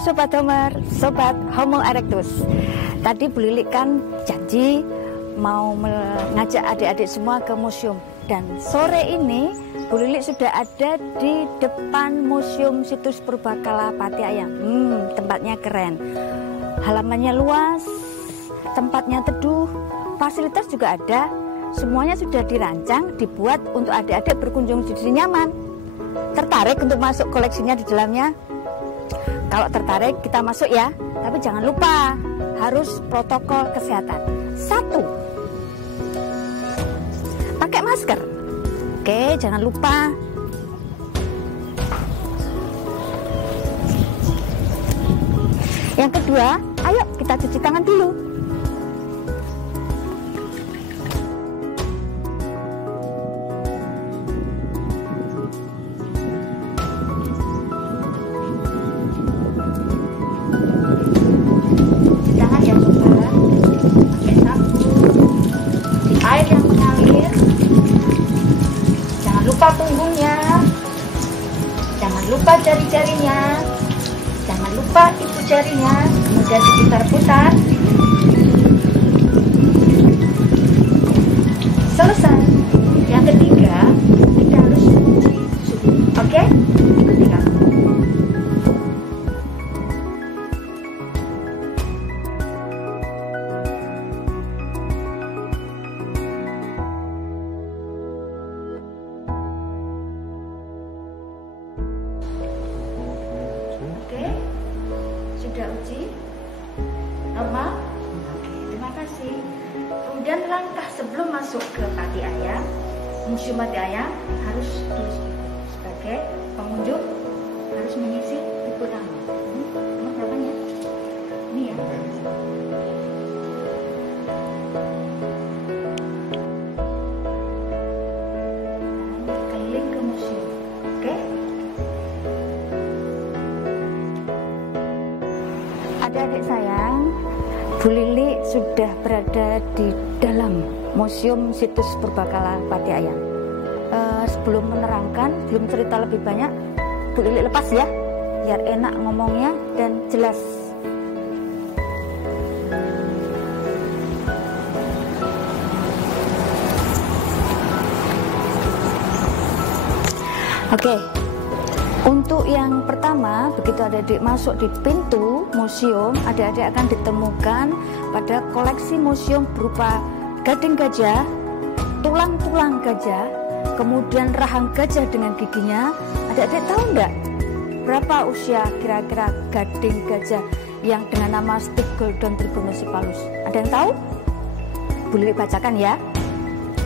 Sobat Homer, Sobat Homo erectus. Tadi Bu Lili kan janji mau mengajak adik-adik semua ke museum. Dan sore ini Bu Lili sudah ada di depan Museum Situs Purbakala Pati Ayam. Tempatnya keren. Halamannya luas, tempatnya teduh, fasilitas juga ada. Semuanya sudah dirancang, dibuat untuk adik-adik berkunjung di sini nyaman. Tertarik untuk masuk koleksinya di dalamnya? Kalau tertarik kita masuk ya, tapi jangan lupa harus protokol kesehatan. 1, pakai masker. Oke, jangan lupa. Yang kedua, ayo kita cuci tangan dulu. Punggungnya, jangan lupa jari-jarinya, jangan lupa ibu jarinya, kemudian diputar-putar. Selesai. Yang ketiga, kita harus cuci suhu. Oke? Ikuti kamu. Sudah uji normal? Oke, terima kasih. Kemudian langkah sebelum masuk ke Pati Ayam, Museum Pati Ayam, harus tulis sebagai pengunjung harus mengisi buku tamu. Nomor berapanya? Ini ya. Keliling ke museum. Oke? Adik-adik sayang, Bu Lili sudah berada di dalam Museum Situs Purbakala Pati Ayam. Sebelum menerangkan, belum cerita lebih banyak, Bu Lili lepas ya, biar enak ngomongnya dan jelas. Oke. Untuk yang pertama, begitu adik-adik masuk di pintu museum, adik-adik akan ditemukan pada koleksi museum berupa gading gajah, tulang-tulang gajah, kemudian rahang gajah dengan giginya. Adik-adik tahu enggak berapa usia kira-kira gading gajah yang dengan nama Stylogodon trigonocephalus? Ada yang tahu? Boleh bacakan ya,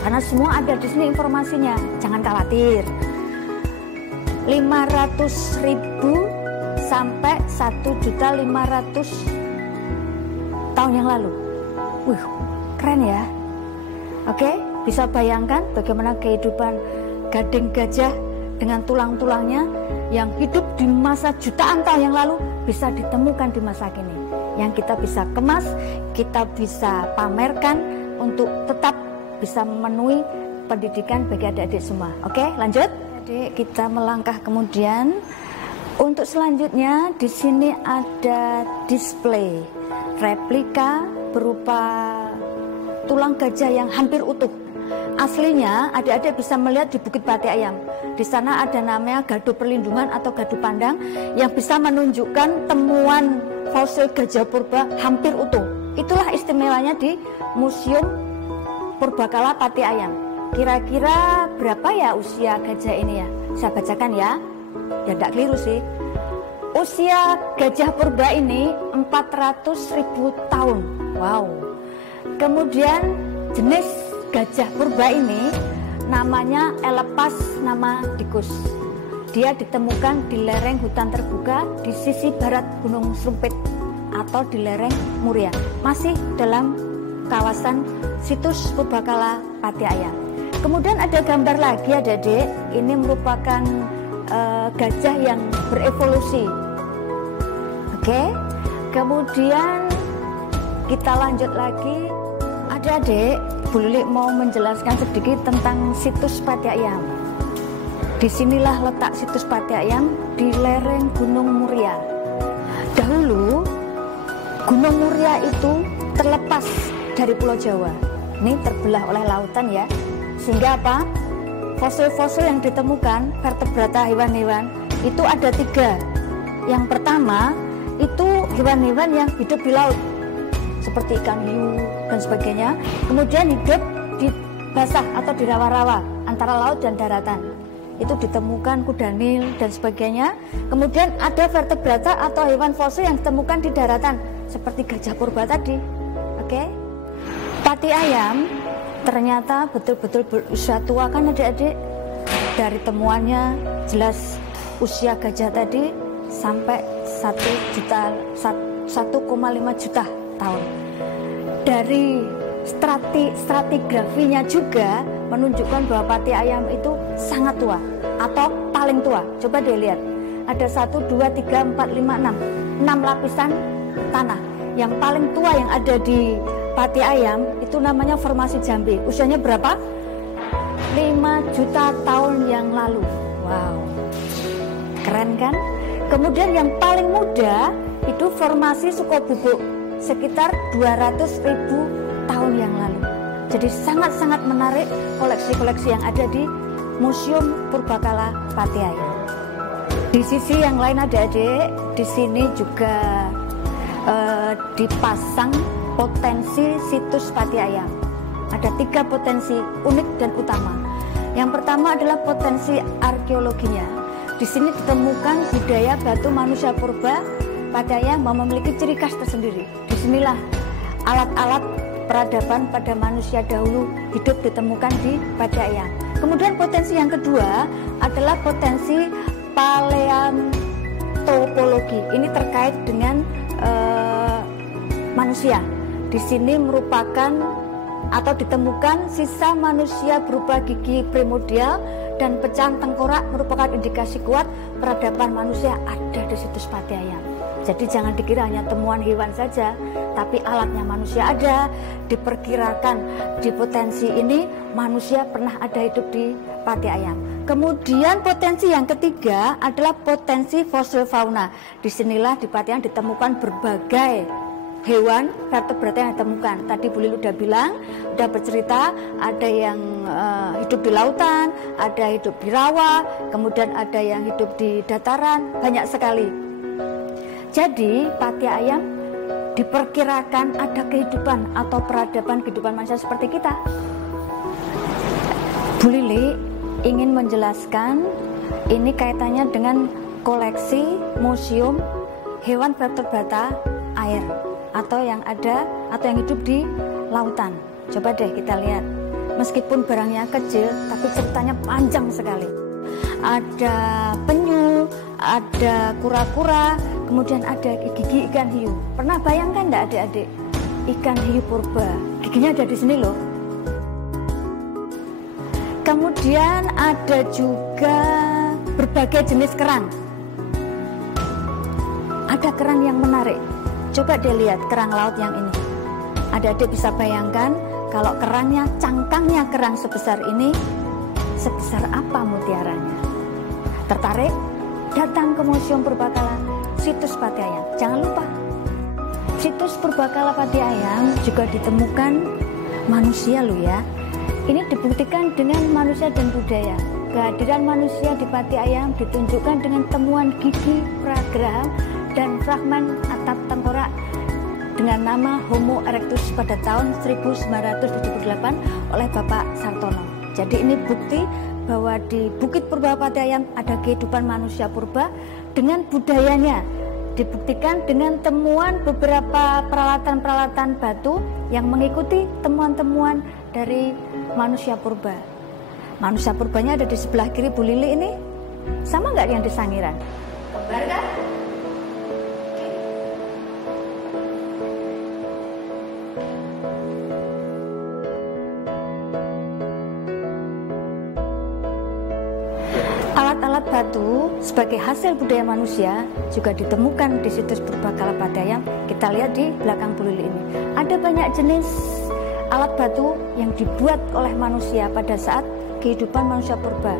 karena semua ada di sini informasinya. Jangan khawatir. 500.000 sampai 1.500.000 tahun yang lalu. Keren ya. Oke, bisa bayangkan bagaimana kehidupan gading gajah dengan tulang-tulangnya yang hidup di masa jutaan tahun yang lalu bisa ditemukan di masa kini. Yang kita bisa kemas, kita bisa pamerkan untuk tetap bisa memenuhi pendidikan bagi adik-adik semua. Oke, lanjut. Adik, kita melangkah kemudian. Untuk selanjutnya di sini ada display replika berupa tulang gajah yang hampir utuh. Aslinya adik-adik bisa melihat di Bukit Pati Ayam. Di sana ada namanya Gadu Perlindungan atau Gadu Pandang yang bisa menunjukkan temuan fosil gajah purba hampir utuh. Itulah istimewanya di Museum Purbakala Pati Ayam. Kira-kira berapa ya usia gajah ini ya? Saya bacakan ya. Ya tidak keliru sih. Usia gajah purba ini 400.000 tahun. Wow. Kemudian jenis gajah purba ini namanya Elepas namadicus. Dia ditemukan di lereng hutan terbuka di sisi barat Gunung Serumpit atau di lereng Muria. Masih dalam kawasan Situs Purbakala Pati Ayam. Kemudian ada gambar lagi adik-adik. Ini merupakan gajah yang berevolusi. Oke. Kemudian kita lanjut lagi. Adik-adik, Bu Lili mau menjelaskan sedikit tentang Situs Pati Ayam. Disinilah letak Situs Pati Ayam di lereng Gunung Muria. Dahulu Gunung Muria itu terlepas dari Pulau Jawa. Ini terbelah oleh lautan ya. Sehingga apa? Fosil-fosil yang ditemukan, vertebrata hewan-hewan itu ada 3. Yang pertama itu hewan-hewan yang hidup di laut, seperti ikan hiu dan sebagainya. Kemudian hidup di basah atau di rawa-rawa antara laut dan daratan. Itu ditemukan kuda nil dan sebagainya. Kemudian ada vertebrata atau hewan fosil yang ditemukan di daratan, seperti gajah purba tadi. Oke. Pati ayam ternyata betul-betul berusia tua kan adik-adik. Dari temuannya jelas usia gajah tadi sampai 1,5 juta tahun. Dari stratigrafinya juga menunjukkan bahwa pati ayam itu sangat tua atau paling tua. Coba deh lihat, ada 1, 2, 3, 4, 5, 6 lapisan tanah. Yang paling tua yang ada di pati ayam itu namanya formasi Jambe. Usianya berapa? 5 juta tahun yang lalu. Wow, keren kan? Kemudian yang paling muda itu formasi Sukobubuk, sekitar 200.000 tahun yang lalu. Jadi sangat-sangat menarik koleksi-koleksi yang ada di Museum Purbakala Pati Ayam. Di sisi yang lain adik-adik, di sini juga dipasang potensi situs Pati Ayam. Ada 3 potensi unik dan utama. Yang pertama adalah potensi arkeologinya. Di sini ditemukan budaya batu manusia purba Pati Ayam yang memiliki ciri khas tersendiri. Disinilah alat-alat peradaban pada manusia dahulu hidup ditemukan di Pati Ayam. Kemudian potensi yang kedua adalah potensi paleontologi. Ini terkait dengan manusia. Di sini merupakan atau ditemukan sisa manusia berupa gigi primordial dan pecahan tengkorak, merupakan indikasi kuat peradaban manusia ada di situs Pati Ayam. Jadi jangan dikira hanya temuan hewan saja, tapi alatnya manusia ada. Diperkirakan di potensi ini manusia pernah ada hidup di Pati Ayam. Kemudian potensi yang ketiga adalah potensi fosil fauna. Disinilah di Pati Ayam ditemukan berbagai hewan vertebrata yang ditemukan. Tadi Bu Lili udah bilang, udah bercerita, ada yang hidup di lautan, ada hidup di rawa, kemudian ada yang hidup di dataran, banyak sekali. Jadi Pati Ayam diperkirakan ada kehidupan atau peradaban kehidupan manusia seperti kita. Bu Lili ingin menjelaskan ini kaitannya dengan koleksi museum hewan vertebrata air atau yang ada atau yang hidup di lautan. Coba deh kita lihat. Meskipun barangnya kecil, tapi ceritanya panjang sekali. Ada penyu, ada kura-kura, kemudian ada gigi ikan hiu. Pernah bayangkan enggak adik-adik? Ikan hiu purba, giginya ada di sini loh. Kemudian ada juga berbagai jenis kerang. Ada kerang yang menarik. Coba deh lihat kerang laut yang ini. Adik-adik bisa bayangkan kalau kerangnya, cangkangnya kerang sebesar ini, sebesar apa mutiaranya? Tertarik? Datang ke Museum Purbakala, situs Pati Ayam. Jangan lupa, situs Purbakala Pati Ayam juga ditemukan manusia loh ya. Ini dibuktikan dengan manusia dan budaya. Kehadiran manusia di Pati Ayam ditunjukkan dengan temuan gigi pragraham dan fragmen atap tengkorak dengan nama Homo erectus pada tahun 1978 oleh Bapak Sartono. Jadi ini bukti bahwa di Bukit Purba Pati Ayam ada kehidupan manusia purba dengan budayanya. Dibuktikan dengan temuan beberapa peralatan-peralatan batu yang mengikuti temuan-temuan dari manusia purba. Manusia purbanya ada di sebelah kiri Bu Lili ini. Sama nggak yang di Sangiran? Kembar kan? Alat-alat batu sebagai hasil budaya manusia juga ditemukan di situs Purbakala Pati Ayam. Kita lihat di belakang Bu Lili ini. Ada banyak jenis alat batu yang dibuat oleh manusia pada saat kehidupan manusia purba.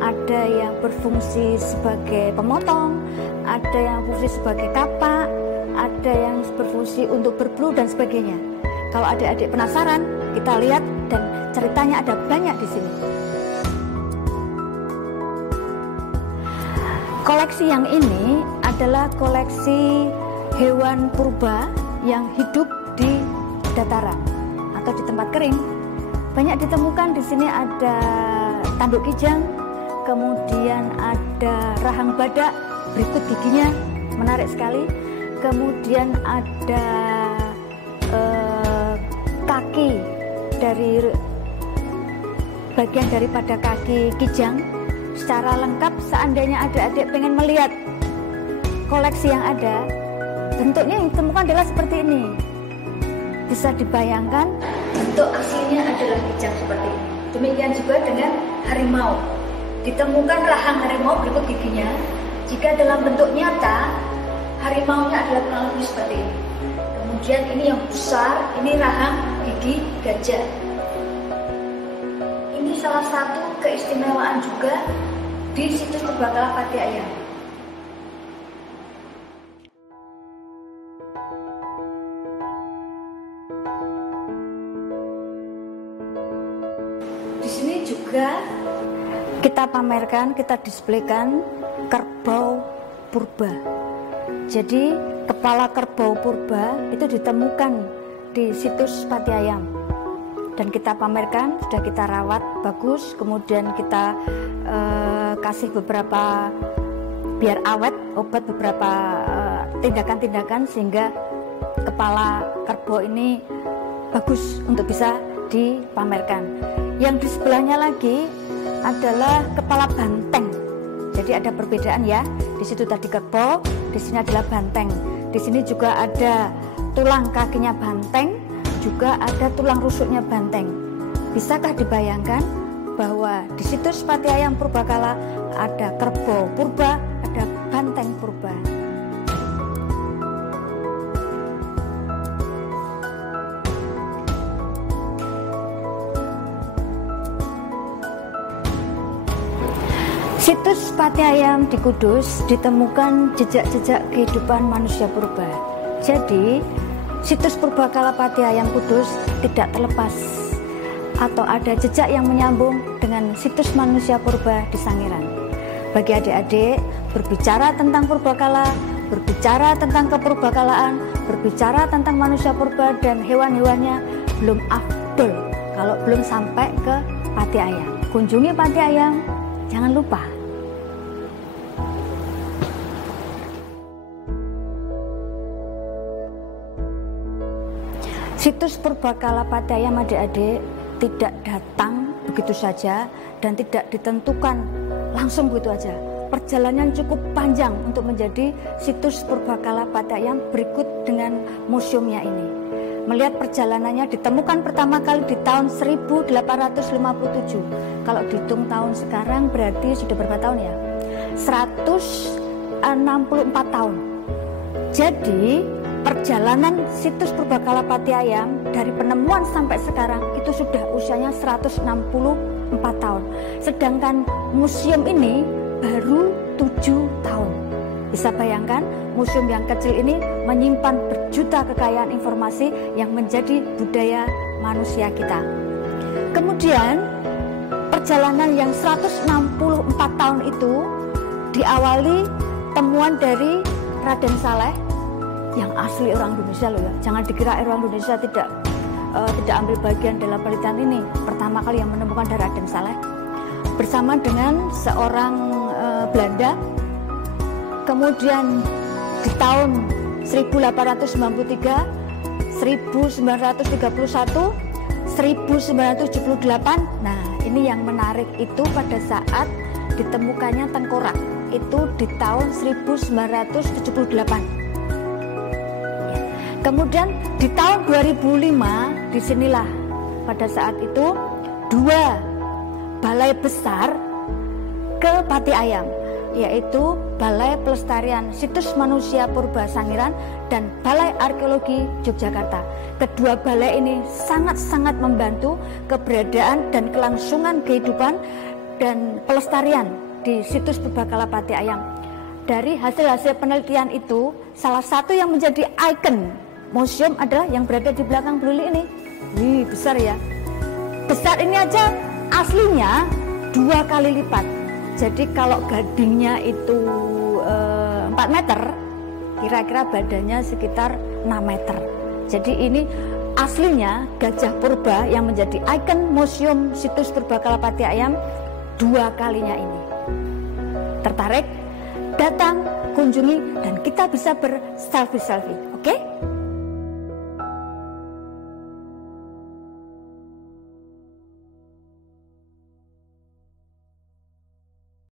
Ada yang berfungsi sebagai pemotong, ada yang berfungsi sebagai kapak, ada yang berfungsi untuk berburu dan sebagainya. Kalau adik-adik penasaran, kita lihat dan ceritanya ada banyak di sini. Koleksi yang ini adalah koleksi hewan purba yang hidup di dataran atau di tempat kering. Banyak ditemukan di sini, ada tanduk kijang, kemudian ada rahang badak, berikut giginya menarik sekali. Kemudian ada kaki dari bagian daripada kaki kijang secara lengkap. Seandainya adik-adik pengen melihat koleksi yang ada, bentuknya yang ditemukan adalah seperti ini. Bisa dibayangkan bentuk aslinya adalah kijang seperti ini. Demikian juga dengan harimau. Ditemukan rahang harimau, berikut giginya. Jika dalam bentuk nyata, harimaunya adalah kurang lebih seperti ini. Kemudian ini yang besar, ini rahang gigi gajah. Ini salah satu keistimewaan juga di situs Purbakala Pati Ayam. Di sini juga kita pamerkan, kita displaykan kerbau purba. Jadi kepala kerbau purba itu ditemukan di situs Pati Ayam dan kita pamerkan, sudah kita rawat bagus, kemudian kita kasih beberapa biar awet obat, beberapa tindakan-tindakan sehingga kepala kerbau ini bagus untuk bisa dipamerkan. Yang di sebelahnya lagi adalah kepala banteng. Jadi ada perbedaan ya. Di situ tadi kerbau, di sini adalah banteng. Di sini juga ada tulang kakinya banteng, juga ada tulang rusuknya banteng. Bisakah dibayangkan bahwa di situs Pati Ayam Purbakala ada kerbau purba, ada banteng purba. Situs Pati Ayam di Kudus ditemukan jejak-jejak kehidupan manusia purba. Jadi, situs Purbakala Pati Ayam Kudus tidak terlepas atau ada jejak yang menyambung dengan situs manusia purba di Sangiran. Bagi adik-adik, berbicara tentang Purbakala, berbicara tentang kepurbakalaan, berbicara tentang manusia purba dan hewan-hewannya belum afdol kalau belum sampai ke Pati Ayam. Kunjungi Pati Ayam, jangan lupa. Situs Purbakala Pati Ayam adik-adik tidak datang begitu saja dan tidak ditentukan langsung begitu aja. Perjalanan cukup panjang untuk menjadi situs Purbakala Pati Ayam berikut dengan museumnya ini. Melihat perjalanannya ditemukan pertama kali di tahun 1857. Kalau dihitung tahun sekarang berarti sudah berapa tahun ya? 164 tahun. Jadi perjalanan situs Purbakala Pati Ayam dari penemuan sampai sekarang itu sudah usianya 164 tahun. Sedangkan museum ini baru 7 tahun. Bisa bayangkan, museum yang kecil ini menyimpan berjuta kekayaan informasi yang menjadi budaya manusia kita. Kemudian perjalanan yang 164 tahun itu diawali temuan dari Raden Saleh yang asli orang Indonesia loh ya. Jangan dikira orang Indonesia tidak ambil bagian dalam penelitian ini. Pertama kali yang menemukan dari Raden Saleh bersama dengan seorang Belanda. Kemudian di tahun 1893, 1931, 1978. Nah, ini yang menarik itu pada saat ditemukannya tengkorak itu di tahun 1978. Kemudian di tahun 2005 disinilah pada saat itu 2 balai besar ke Pati Ayam, yaitu Balai Pelestarian Situs Manusia Purba Sangiran dan Balai Arkeologi Yogyakarta. Kedua balai ini sangat-sangat membantu keberadaan dan kelangsungan kehidupan dan pelestarian di situs Purbakala Pati Ayam. Dari hasil-hasil penelitian itu salah satu yang menjadi ikon museum adalah yang berada di belakang Blue Lake ini. Wih, besar ya. Besar ini aja aslinya 2 kali lipat. Jadi kalau gadingnya itu 4 meter, kira-kira badannya sekitar 6 meter. Jadi ini aslinya gajah purba yang menjadi ikon museum situs Purbakala Pati Ayam 2 kalinya ini. Tertarik? Datang, kunjungi, dan kita bisa berselfie-selfie, oke?